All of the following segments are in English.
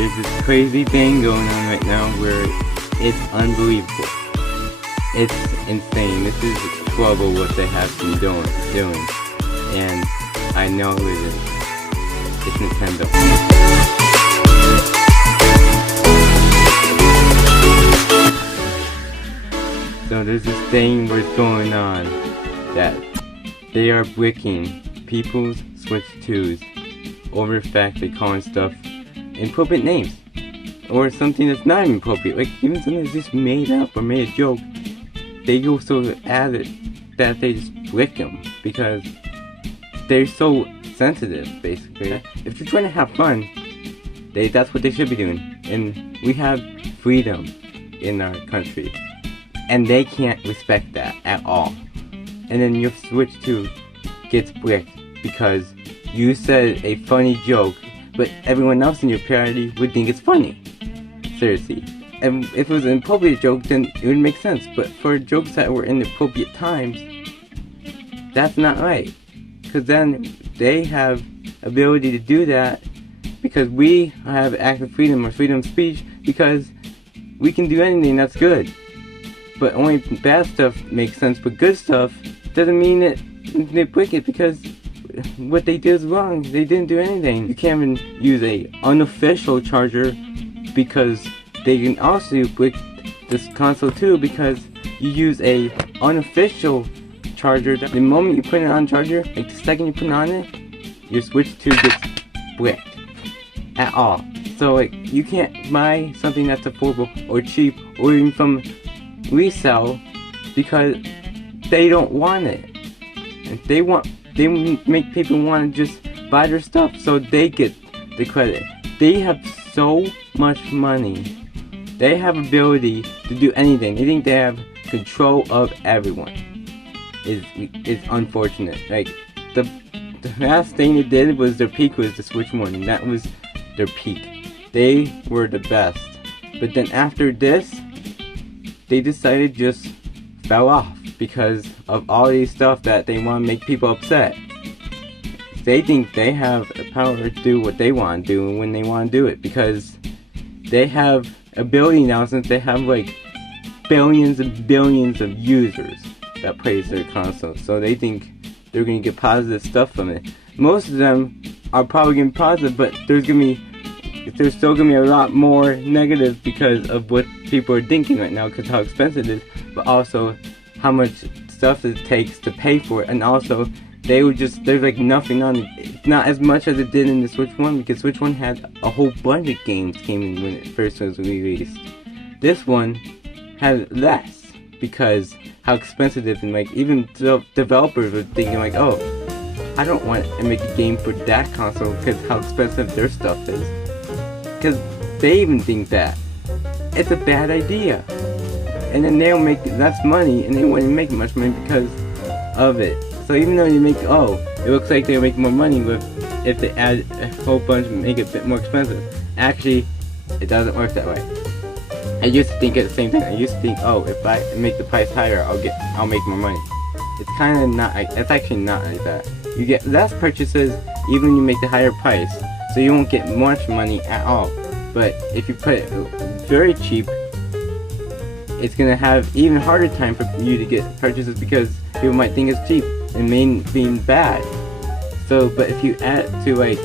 There's this crazy thing going on right now where it's unbelievable. It's insane. This is trouble what they have been doing. And I know who it is. It's Nintendo. So there's this thing where it's going on that they are bricking people's Switch 2s over the fact they're calling stuff inappropriate names. Or something that's not even appropriate. Like even something that's just made up or made a joke. They go so added that they just brick them because they're so sensitive, basically. If you're trying to have fun, that's what they should be doing. And we have freedom in our country. And they can't respect that at all. And then your Switch 2 gets bricked because you said a funny joke, but everyone else in your party would think it's funny. Seriously. And if it was an appropriate joke, then it would make sense. But for jokes that were in appropriate times, that's not right. Because then they have ability to do that because we have active freedom or freedom of speech because we can do anything that's good. But only bad stuff makes sense, but good stuff doesn't mean that they break it because what they did is wrong. They didn't do anything. You can't even use a unofficial charger because they can also break this console too because you use a unofficial charger. The moment you put it on charger, like the second you put it on it, your Switch 2 gets bricked at all. So like you can't buy something that's affordable or cheap or even from resell because they don't want it. If they make people want to just buy their stuff so they get the credit. They have so much money. They have ability to do anything. They think they have control of everyone. It's unfortunate. Like the last thing they did was their peak was the Switch 1, and that was their peak. They were the best. But then after this, they decided just fell off because of all these stuff that they want to make people upset. They think they have the power to do what they want to do when they want to do it because they have ability now since they have like billions and billions of users that plays their console. So they think they're going to get positive stuff from it. Most of them are probably going to be positive, but there's still going to be a lot more negative because of what people are thinking right now because how expensive it is, but also how much stuff it takes to pay for it. And also there's like nothing on it. It's not as much as it did in the Switch 1 because Switch 1 had a whole bunch of games came in when it first was released. This one had less because how expensive it is, and like even developers were thinking like, oh, I don't want to make a game for that console because how expensive their stuff is. Because they even think that it's a bad idea. And then they'll make less money and they wouldn't make much money because of it. So even though you make, it looks like they'll make more money with if they add a whole bunch and make it a bit more expensive. Actually, it doesn't work that way. I used to think the same thing. I used to think, if I make the price higher, I'll make more money. It's kind of not. It's actually not like that. You get less purchases even when you make the higher price, so you won't get much money at all. But if you put it very cheap, it's gonna have even harder time for you to get purchases because people might think it's cheap and may be bad. So, but if you add it to like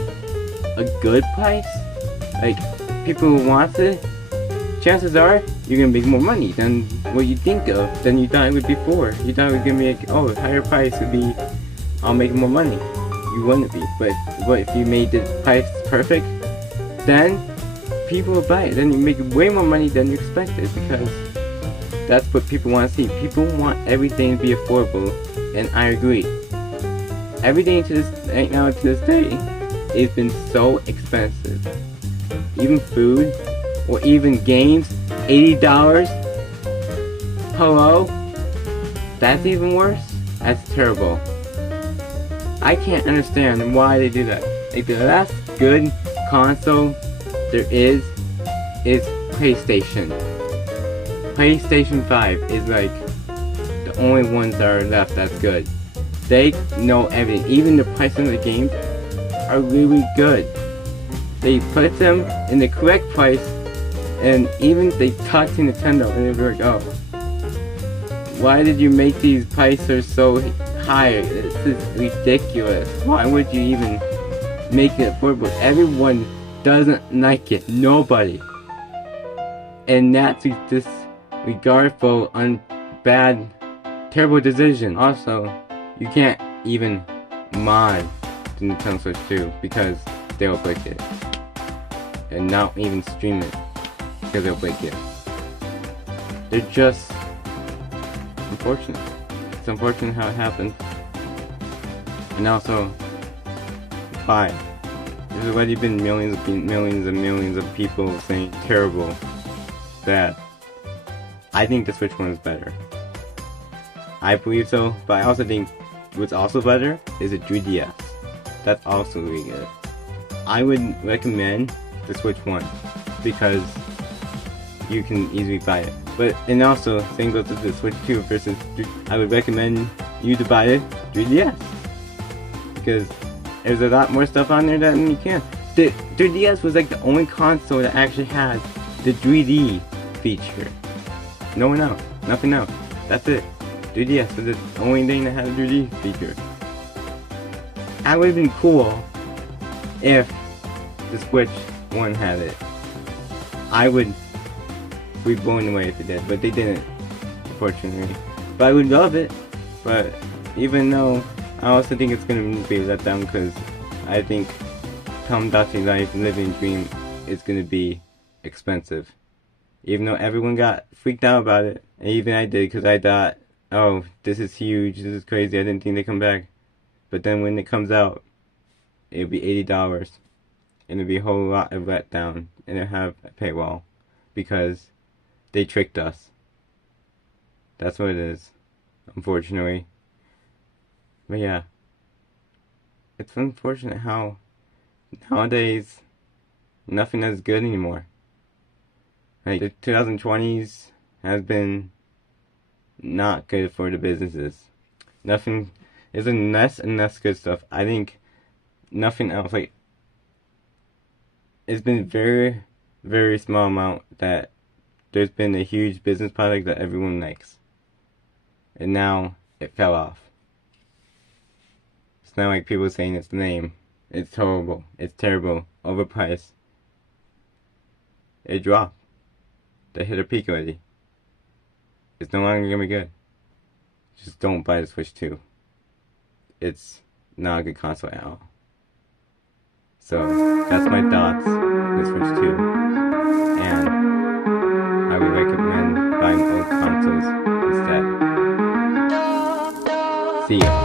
a good price, like people who want it, chances are you're gonna make more money than what you think of than you thought it would be before. You thought it was gonna be like, higher price would be, I'll make more money. You wouldn't be. But what if you made the price perfect? Then people will buy it. Then you make way more money than you expected because that's what people want to see. People want everything to be affordable, and I agree. Everything right now to this day has been so expensive. Even food, or even games, $80. Hello? That's even worse? That's terrible. I can't understand why they do that. Like the last good console there is PlayStation. PlayStation 5 is like the only ones that are left that's good. They know everything. Even the price of the games are really good. they put them in the correct price, and even they talked to Nintendo and they were like, oh, why did you make these prices so high? This is ridiculous. Why would you even make it affordable? Everyone doesn't like it. Nobody. And that's disregardful on bad, terrible decision. Also, you can't even mod the Nintendo Switch 2 because they'll break it. And not even stream it because they'll break it. They're just unfortunate. It's unfortunate how it happened. And also, why? There's already been millions and millions of people saying terrible, bad. I think the Switch 1 is better. I believe so, but I also think what's also better is a 3DS. That's also really good. I would recommend the Switch 1 because you can easily buy it. But, and also, same goes with the Switch 2 versus 3. I would recommend you to buy it 3DS. Because there's a lot more stuff on there than you can. The 3DS was like the only console that actually had the 3D feature. No one else. Nothing else. That's it. 3DS was the only thing that had a 3D feature. That would have been cool if the Switch 1 had it. I would be blown away if it did, but they didn't, unfortunately. But I would love it. But even though I also think it's gonna be let down because I think Tomodachi Life and Living Dream is gonna be expensive. Even though everyone got freaked out about it, and even I did because I thought, oh, this is huge, this is crazy, I didn't think they'd come back. But then when it comes out, it'll be $80, and it'll be a whole lot of letdown, and it'll have a paywall because they tricked us. That's what it is, unfortunately. But yeah, it's unfortunate how nowadays nothing is good anymore. Like the 2020s has been not good for the businesses. Nothing is less and less good stuff. I think nothing else. Like it's been very, very small amount that there's been a huge business product that everyone likes, and now it fell off. It's not like people saying its name. It's horrible. It's terrible. Overpriced. It dropped. They hit a peak already. It's no longer gonna be good. Just don't buy the Switch 2. It's not a good console at all. So that's my thoughts on the Switch 2. And I would recommend buying old consoles instead. See ya.